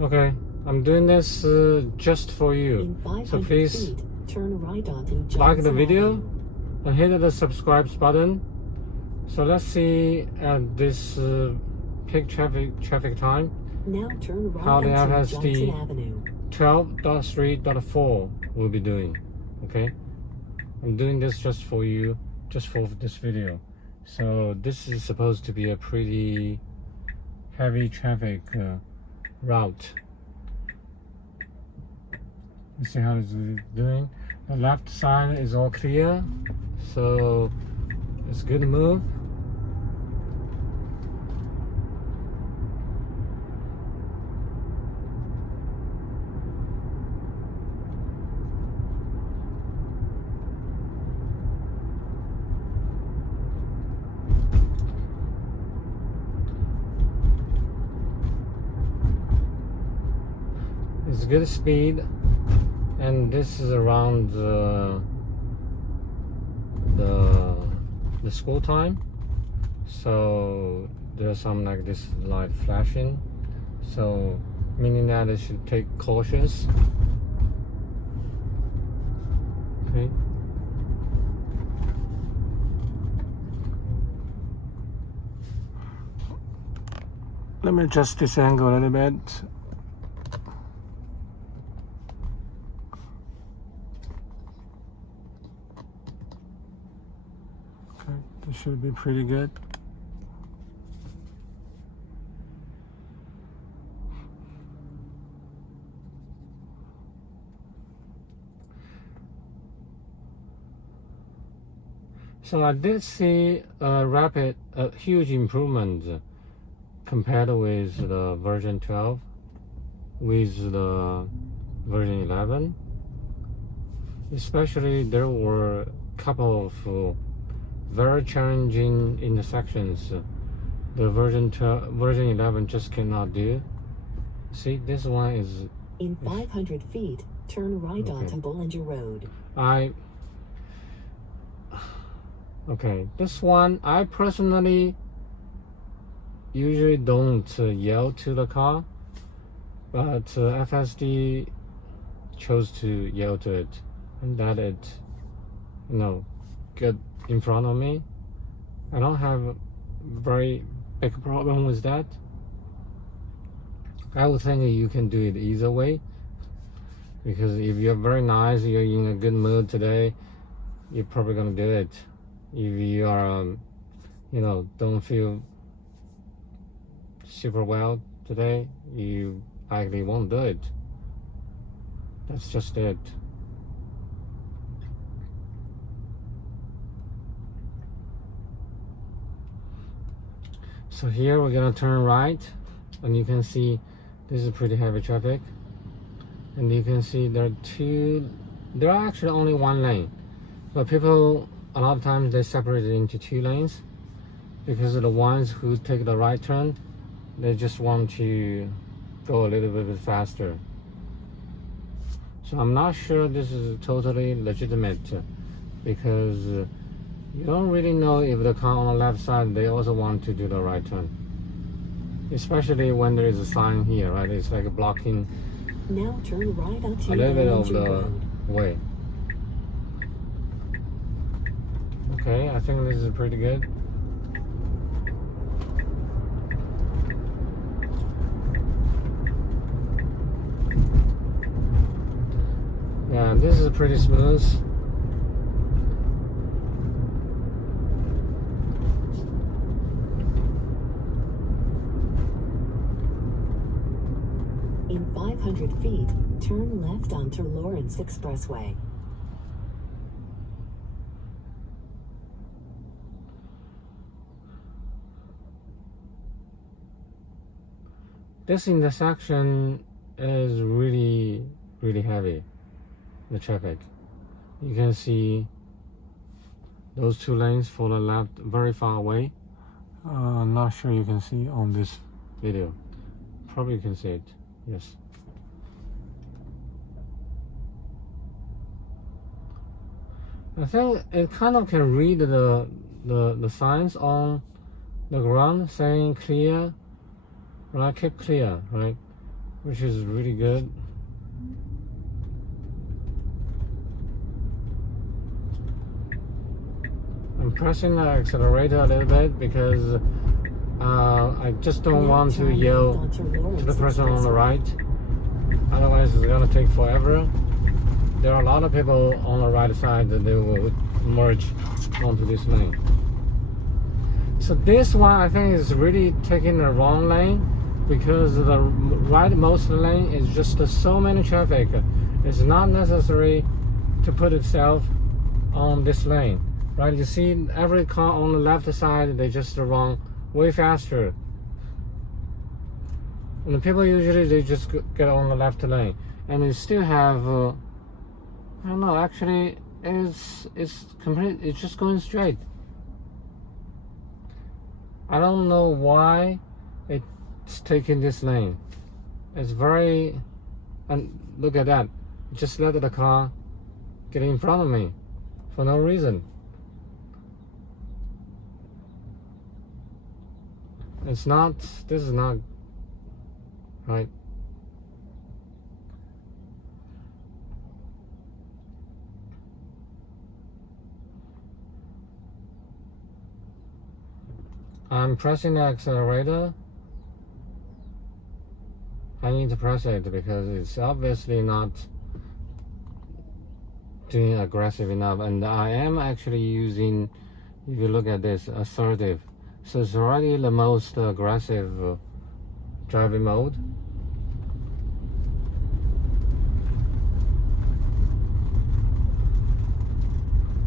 Okay, I'm doing this just for you. In 500 So please feet, turn right onto like Johnson the video Avenue. and hit the subscribe button. So let's see at this peak traffic time Now turn right how the onto FSD Johnson Avenue. 12.3.4 will be doing. Okay, I'm doing this just for you, just for this video. So this is supposed to be a pretty heavy traffic route. Let's see how it's doing. The left side is all clear, so it's good to move. It's good speed, and this is around the school time, so there's some like this light flashing, so meaning that it should take cautious. Okay. Let me adjust this angle a little bit. This should be pretty good. So I did see a huge improvement compared with the version 12 with the version 11. Especially there were a couple of very challenging intersections the version 11 just cannot do. See, this one is In 500 feet, turn right Okay. onto Bollinger Road. Okay, this one I personally usually don't yell to the car, but FSD chose to yell to it, and that it, get in front of me. I don't have a very big problem with that. I would think you can do it either way, because if you're very nice, you're in a good mood today, you're probably gonna do it. If you are, don't feel super well today, you likely won't do it. That's just it. So here we're gonna turn right, and you can see this is pretty heavy traffic, and you can see there are actually only one lane, but people a lot of times they separate it into two lanes, because the ones who take the right turn, they just want to go a little bit faster. So I'm not sure this is totally legitimate, because you don't really know if the car on the left side, they also want to do the right turn. Especially when there is a sign here, right? It's like blocking Now turn right onto a little bit of Bollinger the Road. way. Okay, I think this is pretty good. Yeah, this is pretty smooth. In 500 feet, turn left onto Lawrence Expressway. This intersection is really, really heavy, the traffic. You can see those two lanes for the left very far away. I'm not sure you can see on this video. Probably you can see it, yes. I think it kind of can read the signs on the ground saying clear, right? Keep clear, right? which is really good. I'm pressing the accelerator a little bit because I just don't want to yell to the person on the right. Otherwise, it's gonna take forever. There are a lot of people on the right side that they will merge onto this lane. So this one, I think, is really taking the wrong lane because the rightmost lane is just so many traffic. It's not necessary to put itself on this lane, right? You see every car on the left side, they just run way faster. And the people usually, they just get on the left lane. And they still have, I don't know, actually, it's complete, it's just going straight. I don't know why it's taking this lane. It's very, and look at that. Just let the car get in front of me for no reason. It's not, this is not right. I'm pressing the accelerator. I need to press it because it's obviously not doing aggressive enough, and I am actually using, if you look at this, assertive. So it's already the most aggressive driving mode.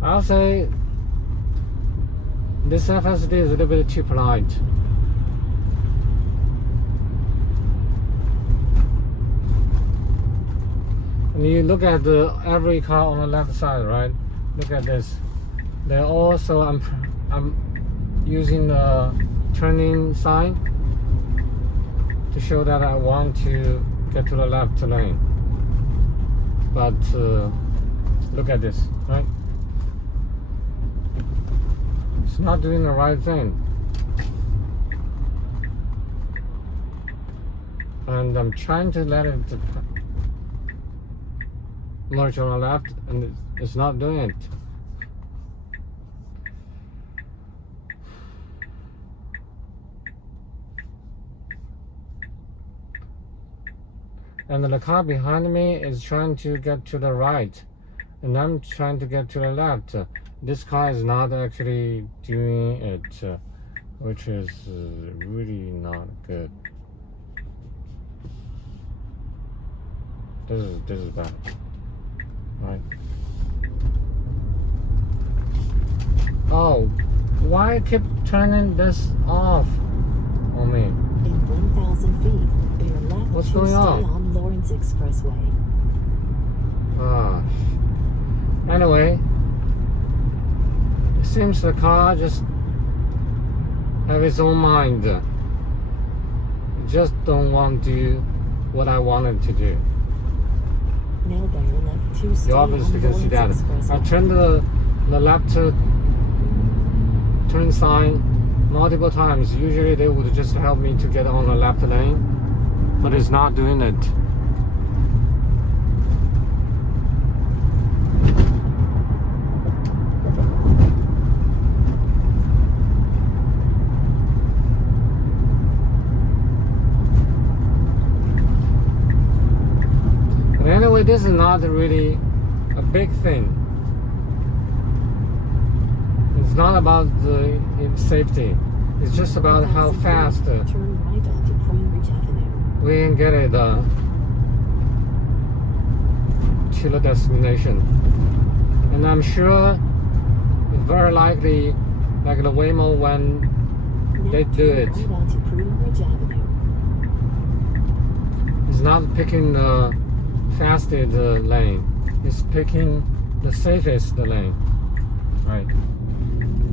I'll say this FSD is a little bit too polite. And you look at every car on the left side, right? Look at this. They're also, I'm using the turning sign to show that I want to get to the left lane. But look at this, right? It's not doing the right thing. And I'm trying to let it merge on the left, and it's not doing it. And the car behind me is trying to get to the right, and I'm trying to get to the left. This car is not actually doing it, which is really not good. This is bad, right? Oh, why keep turning this off on me? In 1,000 feet, bear left. What's to going stay on? Lawrence Expressway. Anyway, it seems the car just have its own mind. It just don't want to do what I want it to do. Now bear left to stay You obviously can see that. I turned the left turn sign multiple times. Usually they would just help me to get on the left lane, but it's not doing it. But anyway, this is not really a big thing. It's not about the safety. It's just about how fast turn right onto Cambridge Avenue. we can get it to the destination. And I'm sure it's very likely, like the Waymo, when they do it, Right onto Cambridge Avenue. it's not picking the fastest lane. It's picking the safest lane. Right.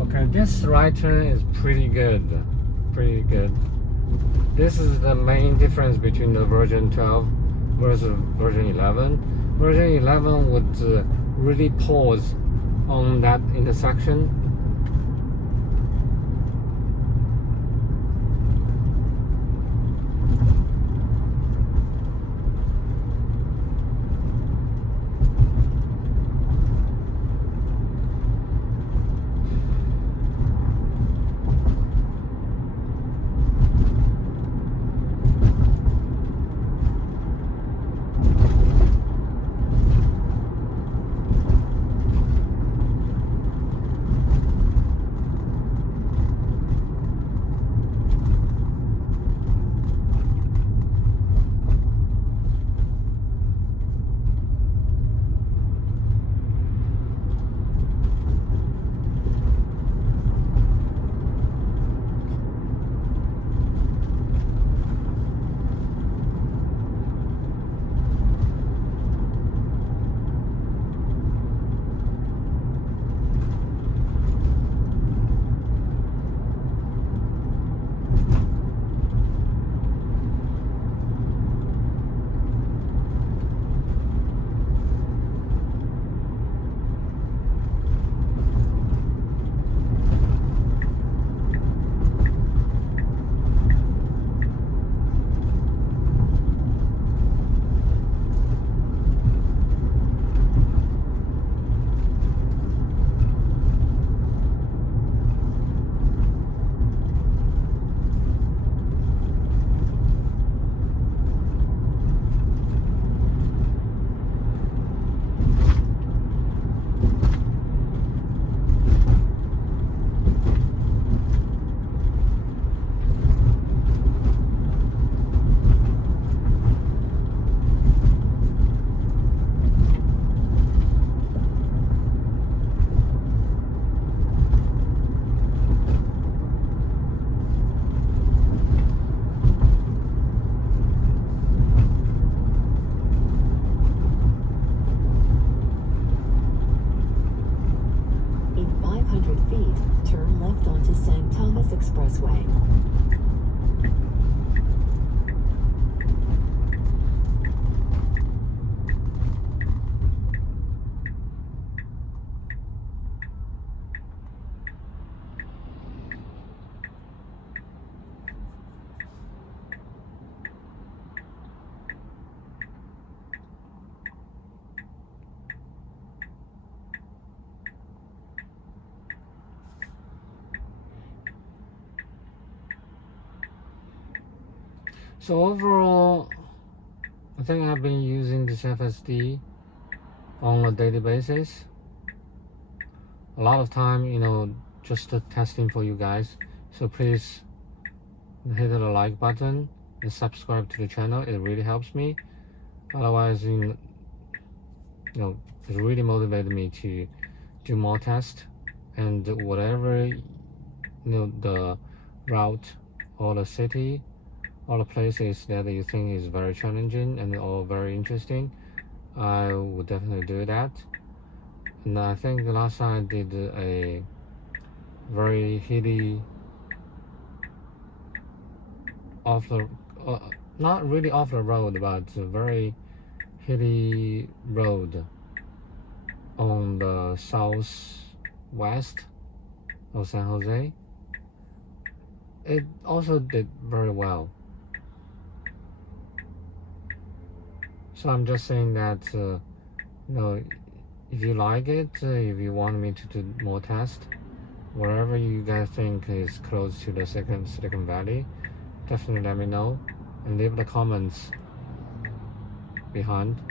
Okay, this right turn is pretty good. Pretty good. This is the main difference between the version 12 versus version 11. Version 11 would really pause on that intersection. So overall, I think I've been using this FSD on a daily basis. A lot of time, just testing for you guys. So please hit the like button and subscribe to the channel. It really helps me. Otherwise, it really motivated me to do more tests, and whatever the route or the city or the places that you think is very challenging and or very interesting, I would definitely do that. And I think the last time I did a very hilly not really off the road, but a very hilly road on the southwest of San Jose. It also did very well. So I'm just saying that, if you like it, if you want me to do more tests, wherever you guys think is close to the Silicon Valley, definitely let me know and leave the comments behind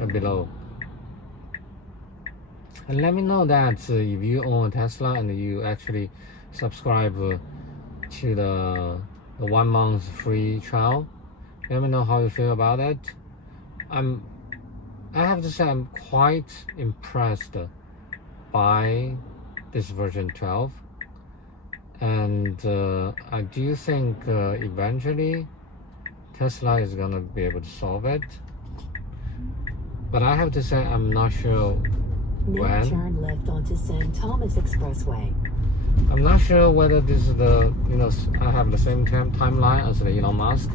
and below. And let me know that if you own a Tesla and you actually subscribe to the 1 month free trial, let me know how you feel about it. I have to say I'm quite impressed by this version 12, and I do think eventually Tesla is gonna be able to solve it, but I have to say I'm not sure Now when. turn left onto San Thomas Expressway. I'm not sure whether this is I have the same timeline as the Elon Musk.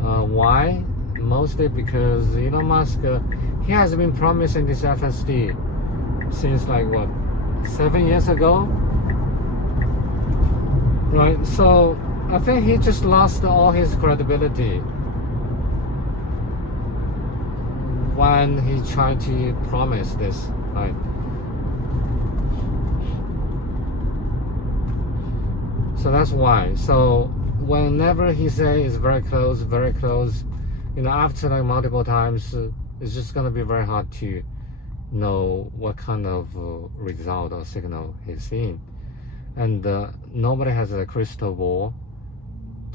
Why? Mostly because Elon Musk, he has been promising this FSD since 7 years ago, right? So I think he just lost all his credibility when he tried to promise this, right? So that's why. So whenever he says it's very close, after multiple times, it's just gonna be very hard to know what kind of result or signal he's seeing. And nobody has a crystal ball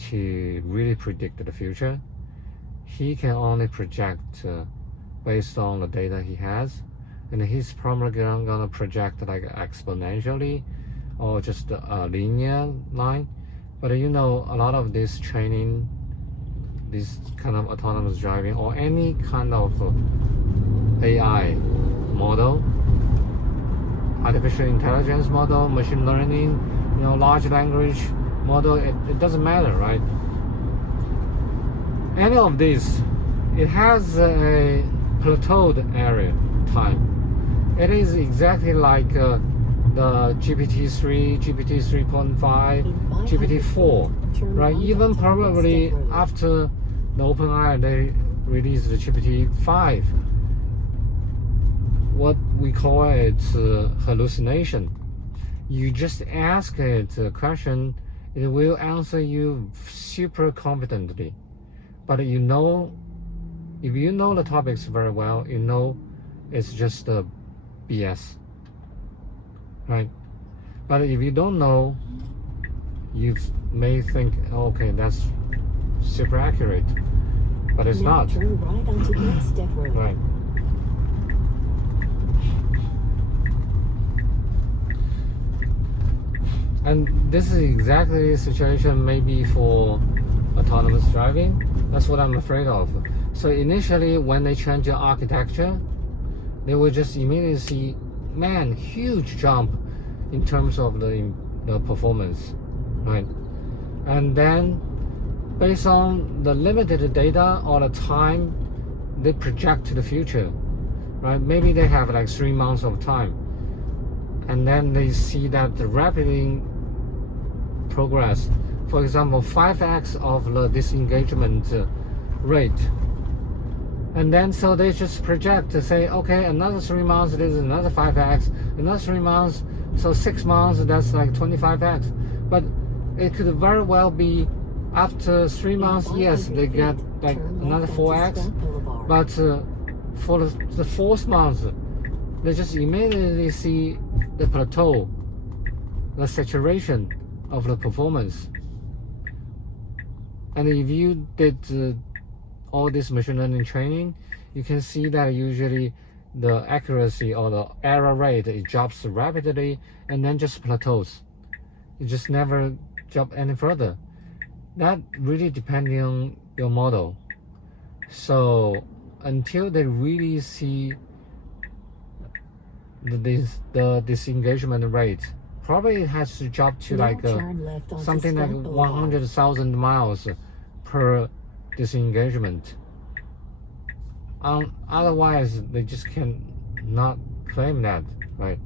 to really predict the future. He can only project based on the data he has, and he's probably gonna project exponentially or just a linear line. But a lot of this training, this kind of autonomous driving or any kind of AI model, artificial intelligence model, machine learning, large language model, it doesn't matter, right? Any of this, it has a plateaued area time. It is exactly like the GPT-3, GPT-3.5, GPT-4, right? Even probably after the OpenAI, they released the GPT-5. What we call it hallucination. You just ask it a question, it will answer you super confidently. But if you know the topics very well, it's just a BS, right? But if you don't know, you may think, okay, that's super accurate, but it's now not. Turn right onto Gilstead Road. Right. And this is exactly the situation maybe for autonomous driving. That's what I'm afraid of. So initially, when they change the architecture, they will just immediately see, man, huge jump in terms of the performance, right? and then based on the limited data or the time they project to the future, right? Maybe they have like 3 months of time, and then they see that the rapidly progress, for example 5x of the disengagement rate, and then so they just project to say, okay, another 3 months, this is another 5x, another 3 months, so 6 months, that's like 25x. But it could very well be after 3 months, yes, they get like another 4x, but for the 4th month, they just immediately see the plateau, the saturation of the performance. And if you did all this machine learning training, you can see that usually the accuracy or the error rate, it drops rapidly and then just plateaus. It just never drop any further. That really depending on your model. So until they really see the disengagement rate, probably it has to drop to like something like 100,000 miles per disengagement. Otherwise, they just cannot claim that, right?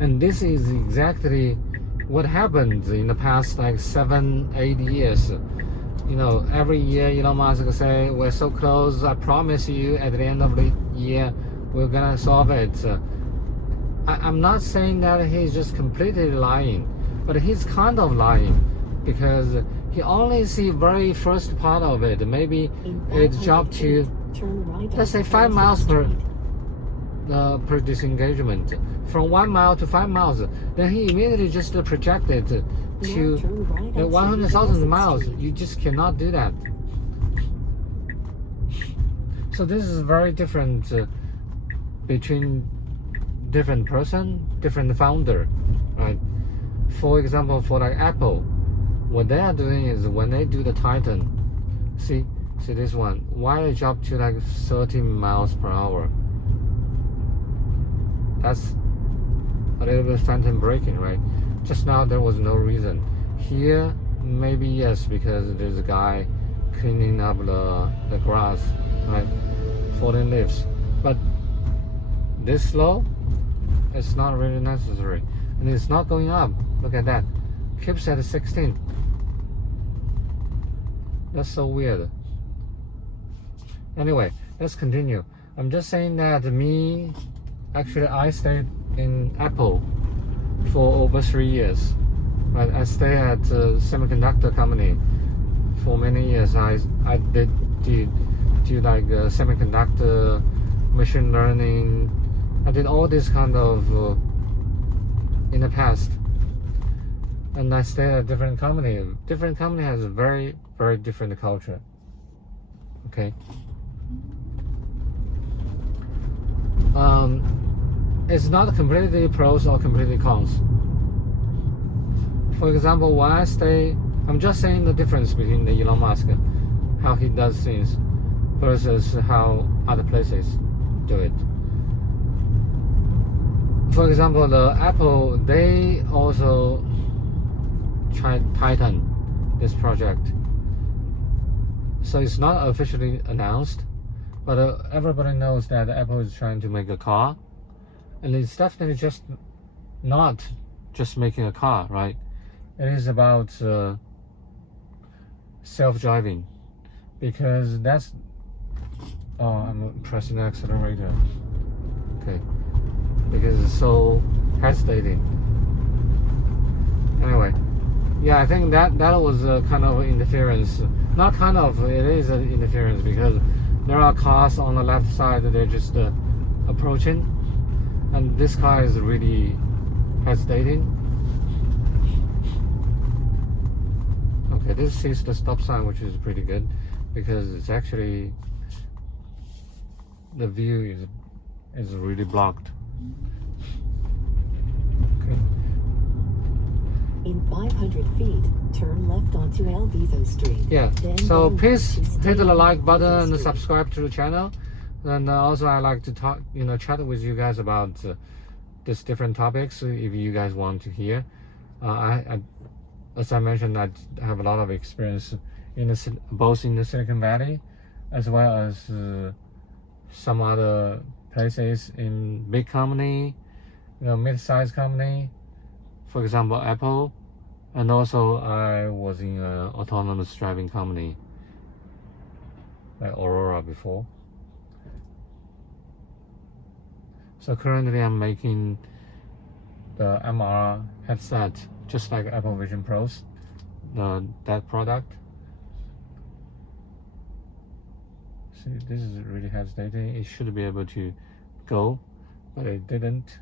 And this is exactly what happened in the past like 7-8 years. You know, every year Elon Musk say, we're so close, I promise you at the end of the year we're gonna solve it. I'm not saying that he's just completely lying, but he's kind of lying, because he only see very first part of it. Maybe it dropped to, let's say 5 miles per disengagement, from 1 mile to 5 miles. Then he immediately just projected to 100,000 miles. You just cannot do that. So this is very different between different person, different founder, right? For example, for like Apple, what they are doing is when they do the Titan, see this one, why it dropped to like 30 miles per hour? That's a little bit phantom braking, right? Just now there was no reason. Here, maybe yes, because there's a guy cleaning up the grass, right? Falling leaves. But this slow, it's not really necessary. And it's not going up. Look at that. Keeps at 16. That's so weird. Anyway, let's continue. I'm just saying that actually I stayed in Apple for over 3 years. Right? I stayed at a semiconductor company for many years. I did like semiconductor, machine learning. I did all this kind of in the past. And I stayed at different company. Different company has a very, very different culture. Okay. It's not completely pros or completely cons. For example, when I stay, I'm just saying the difference between the Elon Musk, how he does things, versus how other places do it. For example, the Apple, they also tried Titan, this project. So it's not officially announced, but everybody knows that Apple is trying to make a car, and it's definitely just not just making a car, right? It is about self-driving, because that's, I'm pressing the accelerator, okay, because it's so hesitating. Anyway, yeah, I think that was a kind of interference. Not kind of, it is an interference, because there are cars on the left side that they're just approaching, and this car is really hesitating. Okay, this is the stop sign, which is pretty good, because it's actually, the view is really blocked. Okay. In 500 feet, turn left onto El Vivo Street. Yeah, Then so go please left to hit the stay like on button Vivo and Street. subscribe to the channel. And also I like to talk, chat with you guys about these different topics if you guys want to hear. As I mentioned, I have a lot of experience both in the Silicon Valley as well as some other places in big company, mid-sized company, for example Apple, and also I was in an autonomous driving company like Aurora before. So currently I'm making the MR headset, just like Apple Vision Pros, that product. See, this is really hesitating. It should be able to go, but it didn't.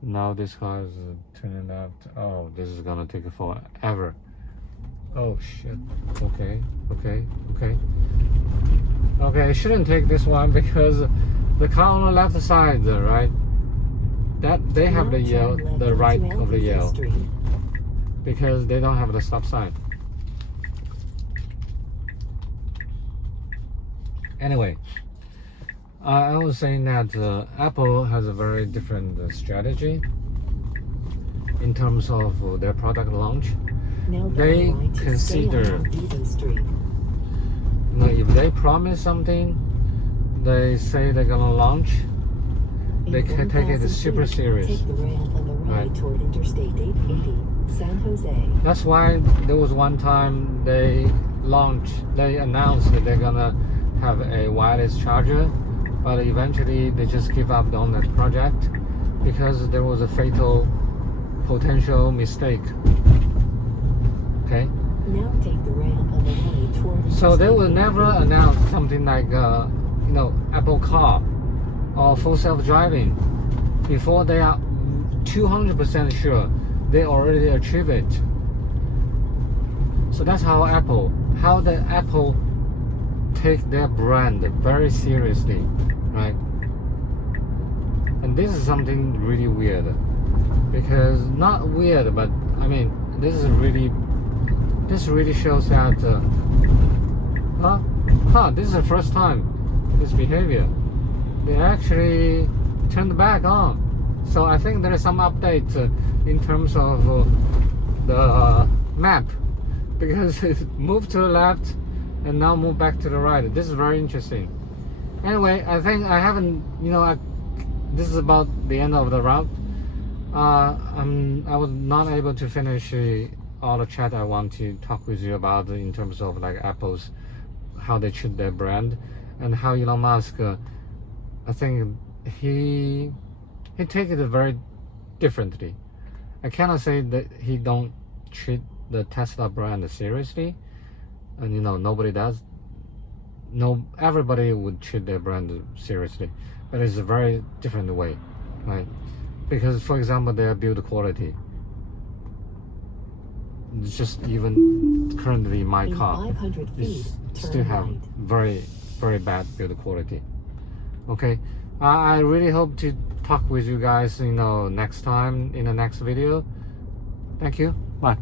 Now this car is turning left. Oh, this is gonna take forever. Oh shit. Okay. I shouldn't take this one because the car on the left side, right? That they have the yellow, the right of the yellow, because they don't have the stop sign. Anyway, I was saying that Apple has a very different strategy in terms of their product launch. They consider, if they promise something, they say they're gonna launch, they can take it super serious. Take the ramp on the right toward Interstate 880, San Jose. That's why there was one time they announced that they're gonna have a wireless charger, but eventually they just give up on that project because there was a fatal potential mistake. Okay? Now take the ramp on the right toward Interstate. So they will never announce something like Apple Car or full self-driving before they are 200% sure they already achieve it. So that's how Apple take their brand very seriously, right? And this is something really weird, because not weird, but I mean this really shows that this is the first time this behavior they actually turned back on. So I think there is some update in terms of the map, because it moved to the left and now move back to the right. This is very interesting. Anyway, I think I haven't, this is about the end of the route. I was not able to finish all the chat I want to talk with you about in terms of like Apple's, how they treat their brand, and how Elon Musk, I think he take it very differently. I cannot say that he don't treat the Tesla brand seriously, and nobody does. No, everybody would treat their brand seriously, but it's a very different way, right? Because for example, their build quality, just even currently my car is still have very, very bad build quality. Okay, I really hope to talk with you guys next time in the next video. Thank you. Bye.